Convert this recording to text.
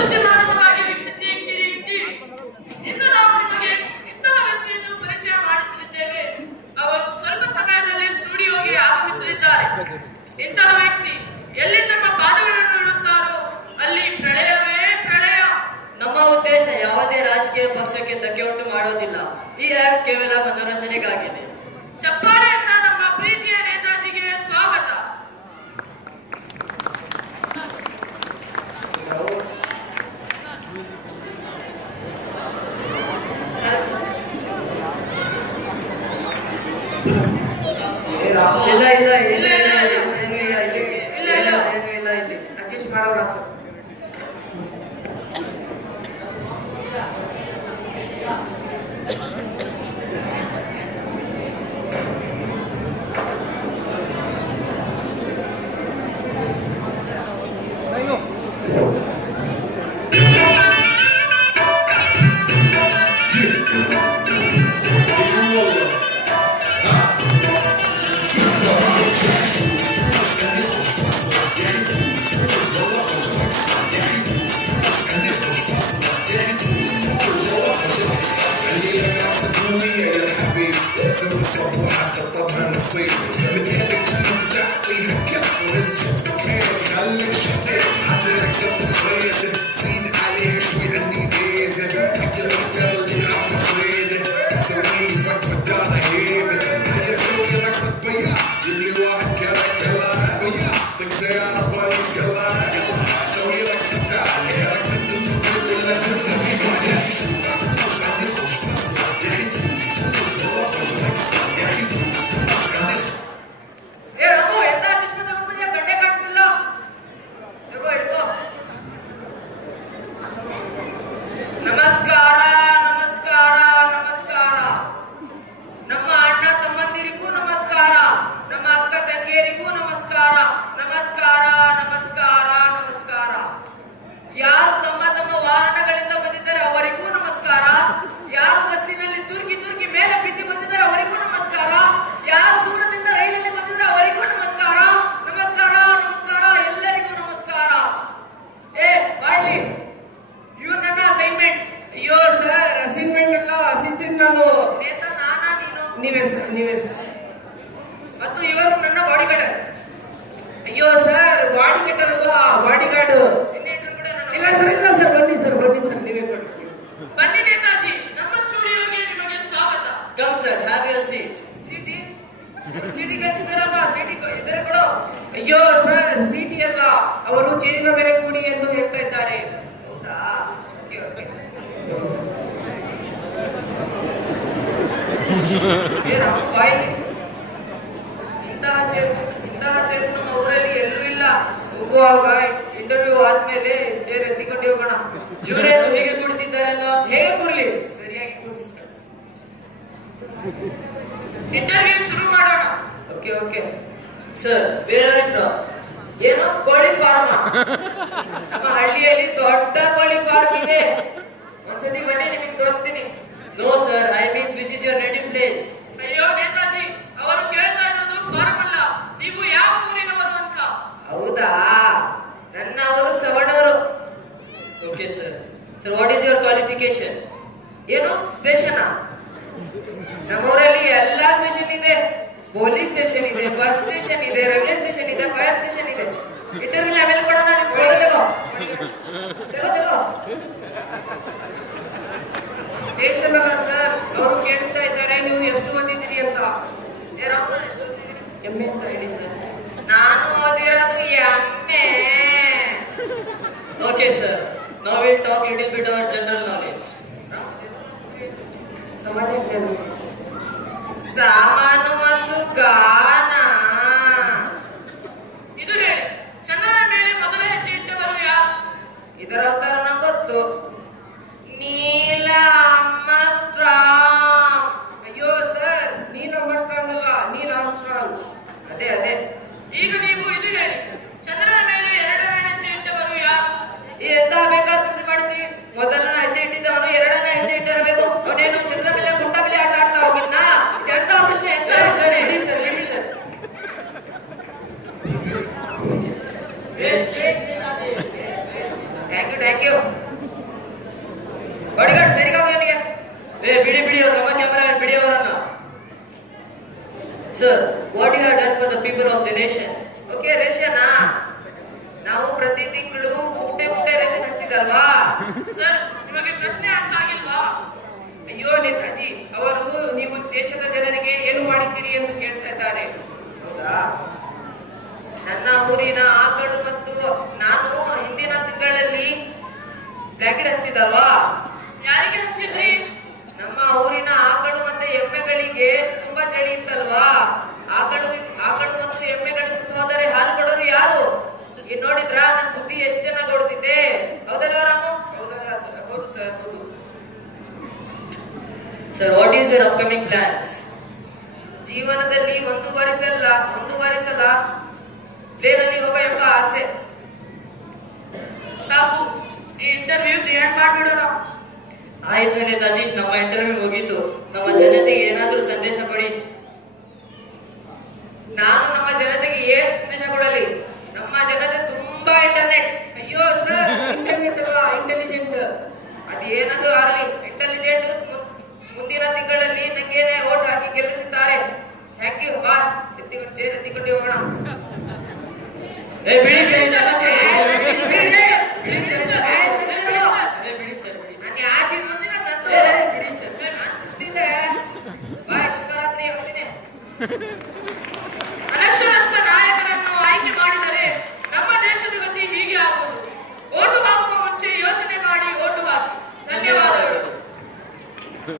ಸುದ್ದಿ ಮಾಧ್ಯಮವಾಗಿ ವೀಕ್ಷಿಸಿ ಕಿರಿಕ್ ಟಿವಿ. ಇಂದು ನಾವು ನಿಮಗೆ ಇಂತಹ ವ್ಯಕ್ತಿಯನ್ನು ಪರಿಚಯ ಮಾಡಿಸಲಿದ್ದೇವೆ. ಅವರು ಸ್ವಲ್ಪ ಸಮಯದಲ್ಲಿ ಸ್ಟುಡಿಯೋಗೆ ಆಗಮಿಸಲಿದ್ದಾರೆ. ಇಂತಹ ವ್ಯಕ್ತಿ ಎಲ್ಲಿ ತಮ್ಮ ಪಾದಗಳನ್ನು ಇಡುತ್ತಾರೋ ಅಲ್ಲಿ ಪ್ರಳಯವೇ ಪ್ರಳಯ. ನಮ್ಮ ಉದ್ದೇಶ ಯಾವುದೇ ರಾಜಕೀಯ ಪಕ್ಷಕ್ಕೆ ಧಕ್ಕೆ ಉಂಟು ಮಾಡೋದಿಲ್ಲ. ಈ ಆ್ಯಪ್ ಕೇವಲ ಮನೋರಂಜನೆಗಾಗಿದೆ. ಚಪ್ಪಾಳೆಯನ್ನ ನಮ್ಮ ಪ್ರೀತಿಯ ನೇತಾಜಿಗೆ ಸ್ವಾಗತ. ಇಲ್ಲ ಇಲ್ಲ ಇಲ್ಲ ಇಲ್ಲ ಏನು ಇಲ್ಲ ಇಲ್ಲಿ ಇಲ್ಲ ಇಲ್ಲಿ ಅಡ್ಜಸ್ಟ್ ಮಾಡೋಣ ಸರ್. ನೀವೇ ಸರ್. ಮತ್ತು ಇವರು ನನ್ನ ಬಾಡಿ ಗಾರ್ಡ್. ಅಯ್ಯೋ ಸರ್, ಬಾಡಿ ಗಾರ್ಡ್ ಅಲ್ಲ, ಬಾಡಿ ಗಾರ್ಡ್. ಇಲ್ಲ ಸರ್ ಬನ್ನಿ ಸರ್ ನೀವೇ ಕೊಡಿ. ಬನ್ನಿ ನೇತಾಜಿ, ನಮ್ಮ ಸ್ಟುಡಿಯೋಗೆ ನಿಮಗೆ ಸ್ವಾಗತ. Come sir, have your seat. ಸಿಟಿ ಕೇಳ್ತಿದ್ದಾರಲ್ಲ, ಸಿಟಿ ಇದ್ರೆ ಕೊಡು. ಅಯ್ಯೋ ಸರ್, ಸಿಟಿ ಅಲ್ಲ, ಅವರು ಚೇರಿನ ಮೇಲೆ ಕೂಡಿ ಎಂದು ಹೇಳ್ತಾ ಇದ್ದಾರೆ. ಹೌದಾ? ಓಕೆ. ಇಂತಹ ಚೇರು ನಮ್ಮ ಊರಲ್ಲಿ ಎಲ್ಲೂ ಇಲ್ಲ. ಹೋಗುವಾಗ ಇಂಟರ್ವ್ಯೂ ಆದ್ಮೇಲೆ ಚೇರ್ ಎತ್ತಿಕೊಂಡು ಹೋಗೋಣ. ಇವರೇನು ಹೀಗೆ ಕೂಡ್ತಿದ್ದಾರಲ್ಲ? ಹೇಗೆ ಕೂರ್ಲಿ? ಸರಿಯಾಗಿ ಕೂಡಿ ಸರ್. ಇಂಟರ್ವ್ಯೂ ಶುರು ಮಾಡೋಣ. Okay sir, where are you from? ಏನು ಕೋಳಿ ಫಾರ್ಮ್? ನಮ್ಮ ಹಳ್ಳಿಯಲ್ಲಿ ದೊಡ್ಡ ಕೋಳಿ ಫಾರ್ಮ್ ಇದೆ. ಒಂದ್ಸತಿ ಬನ್ನಿ, ನಿಮಗೆ ತೋರಿಸ್ತೀನಿ. No sir, I means which is your native place? ಅಯ್ಯೋ ನೇತಾಜಿ, ಅವರು ಕೇಳ್ತಾ ಇರೋದು ಫಾರ್ಮ್ ಅಲ್ಲ, ನೀವು ಯಾವ ಊರಿನವರು ಅಂತ. ಹೌದಾ? ನನ್ನ ಅವರು Savanur. Okay sir. Sir, what is your qualification? ಏನು ಸ್ಟೇಷನ್? ನಮ್ಮೂರಲ್ಲಿ ಎಲ್ಲಾ ಸ್ಟೇಷನ್ ಇದೆ. ಪೊಲೀಸ್ ಸ್ಟೇಷನ್ ಇದೆ, ಬಸ್ ಸ್ಟೇಷನ್ ಇದೆ, ರೈಲ್ವೆ ಸ್ಟೇಷನ್ ಇದೆ, ಫೈರ್ ಸ್ಟೇಷನ್ ಇದೆ. ಇಂಟರ್ವ್ಯೂ ಆಮೇಲೆ ಕೊಡೋಣ. ನಿಮ್ ತಗೋ ಸ್ಟೇಷನ್ ಅಲ್ಲ ಸರ್, ಅವರು ಕೇಳ್ತಾ ಇದ್ದಾರೆ ನೀವು ಎಷ್ಟು ಓದಿದ್ದೀರಿ ಅಂತ. ಎಷ್ಟು ಓದಿದ್ದೀರಿ? ಎಮ್ಮೆ ಅಂತ ಹೇಳಿ ಸರ್. ನಾನು ಓದಿರೋದು ಎಮ್ಮೆ. Okay sir, now will talk little bit our general knowledge. ಸಾಮಾನ್ಯ ಜ್ಞಾನ ಸರ್. ಸಾಮಾನು ಮತ್ತು ಗಾನ. ಇದು ಹೇಳಿ, ಚಂದ್ರನ ಮೇಲೆ ಮೊದಲ ಹೆಜ್ಜೆ ಇಟ್ಟವರು ಯಾರು? ಇದರ ಉತ್ತರ ನಂಗೆ ಗೊತ್ತು. ನೀಲ ಆರ್ಮ್ಸ್ಟ್ರಾಂಗ್. ಅಯ್ಯೋ ಸರ್, ನೀಲ್ ಆರ್ಮ್ಸ್ಟ್ರಾಂಗ್ ಅಲ್ಲ, ನೀಲ್ ಆರ್ಮ್ಸ್ಟ್ರಾಂಗ್. ಅದೇ. ಈಗ ನೀವು ಇದು ಹೇಳಿ, ಚಂದ್ರನ ಮೇಲೆ ಎರಡನೇ ಹೆಜ್ಜೆ ಇಟ್ಟವರು ಯಾರು? ಎಂತ ಬೇಕಾದ್ರೂ ಪ್ರಶ್ನೆ ಮಾಡಿದ್ರಿ. ಮೊದಲನ ಹೆಜ್ಜೆ ಇಟ್ಟಿದ್ದವನು ಎರಡನೇ ಹೆಜ್ಜೆ ಇಟ್ಟಿರಬೇಕು. ಅವನೇನು ಚಂದ್ರ ಮೇಲೆ ಗುಂಟ ಮೇಲೆ ಆಟ ಆಡ್ತಾ ಹೋಗಿದ್ನ? ಎಂತ ಪ್ರಶ್ನೆ, ಎಂತ ಪ್ರಶ್ನೆ? Ready sir. Thank thank you. Bodyguard ಸೈಡ್ಗೆ ಹೋಗು ಇವನಿಗೆ. ಬಿಡಿ ಬಿಡಿ ಅವ್ರು ನಮ್ಮ ಕ್ಯಾಮರಾ ಬಿಡಿ ಅವರನ್ನ. Sir, what you have done for the people of the nation? Okay, ರೇಷನಾ? ನಾವು ಪ್ರತಿ ತಿಂಗಳು ಮೂಟೆ ಮೂಟೆ ರೇಷನ್ ಹಂಚಿದಲ್ವಾ? ಸರ್, ನಿಮಗೆ ಪ್ರಶ್ನೆ ಅರ್ಥ ಆಗಿಲ್ವಾ? ಅಯ್ಯೋ ನೇತಾಜಿ, ಅವರು ನೀವು ದೇಶದ ಜನರಿಗೆ ಏನು ಮಾಡಿದ್ದೀರಿ ಎಂದು ಕೇಳ್ತಾ ಇದ್ದಾರೆ. ಹೌದಾ? ನನ್ನ ಊರಿನ ಆಕಳು ಮತ್ತು ನಾನು ಹಿಂದಿನ ತಿಂಗಳಲ್ಲಿ ಬ್ಲ್ಯಾಂಕೆಟ್ ಹಂಚಿದಲ್ವಾ? ಯಾರಿಗೆ ಹಂಚಿದ್ರಿ? ನಮ್ಮ ಊರಿನ ಆಕಳು ಮತ್ತೆ ಎಮ್ಮೆಗಳಿಗೆ ತುಂಬಾ ಚಳಿ ಇತ್ತಲ್ವಾ? ಆಕಳು ಮತ್ತು ಎಮ್ಮೆಗಳು ಸುತ್ತ ಹೋದರೆ ಹಾಲು ಕೊಡೋರು ಯಾರು? ಈಗ ನೋಡಿದ್ರ ನನ್ನ ಬುದ್ಧಿ ಎಷ್ಟು ಚೆನ್ನಾಗಿ ಓಡ್ತಿದ್ದೆ. ಹೌದಲ್ವಾ ರಾಮು? ಹೌದಲ್ಲ ಸರ್? ಹೌದು ಸರ್, ಹೌದು. Sir, what is your upcoming plans? ಜೀವನದಲ್ಲಿ ಒಂದು ಬಾರಿ ಸಲ ಪ್ಲೇನ್ ಅಲ್ಲಿ ಹೋಗೋ ಎಂಬ ಆಸೆ. ಸಾಕು, ಈ ಇಂಟರ್ವ್ಯೂ ಎಂಡ್ ಮಾಡ್ಬಿಡೋಣ. ಆಯ್ತು ನೇತಾಜಿ, ನಮ್ಮ ಇಂಟರ್ವ್ಯೂ ಮುಗೀತು. ನಮ್ಮ ಜನತೆಗೆ ಏನಾದ್ರೂ ಸಂದೇಶ ಕೊಡಿ. ನಾನು ನಮ್ಮ ಜನತೆಗೆ ಏನ್ ಸಂದೇಶ ಕೊಡಲಿ? ನಮ್ಮ ಜನತೆ ತುಂಬಾ ಇಂಟರ್ನೆಟ್. ಅಯ್ಯೋ ಸರ್, ಇಂಟರ್ನೆಟ್ ಅಲ್ವಾ, ಇಂಟೆಲಿಜೆಂಟ್. ಅದೇನದು ಆಗ್ಲಿ, ಇಂಟೆಲಿಜೆಂಟ್. ಮುಂದಿನ ತಿಂಗಳಲ್ಲಿ ನಂಗೇನೆ ಓಟ್ ಹಾಕಿ ಗೆಲ್ಲಿಸಿದ್ದಾರೆ. Thank you. ಬಾ, ಚೇರ್ ಎತ್ತಿಕೊಂಡು ಹೋಗೋಣ. ಬಿಡಿ ಸರ್, ಬಿಡಿ ಸರ್. ಬಿಡಿ ಸರ್, ಬಿಡಿ. ನಾನು ಆಚೆ ಮುಂದಿನ ತಂದು ಬಿಡಿ ಸರ್. ನಾನು ಸುತ್ತಿದ್ದೆ. ಬಾಯ್, ಶುಭರಾತ್ರಿ, ಹೋಗ್ತೀನಿ.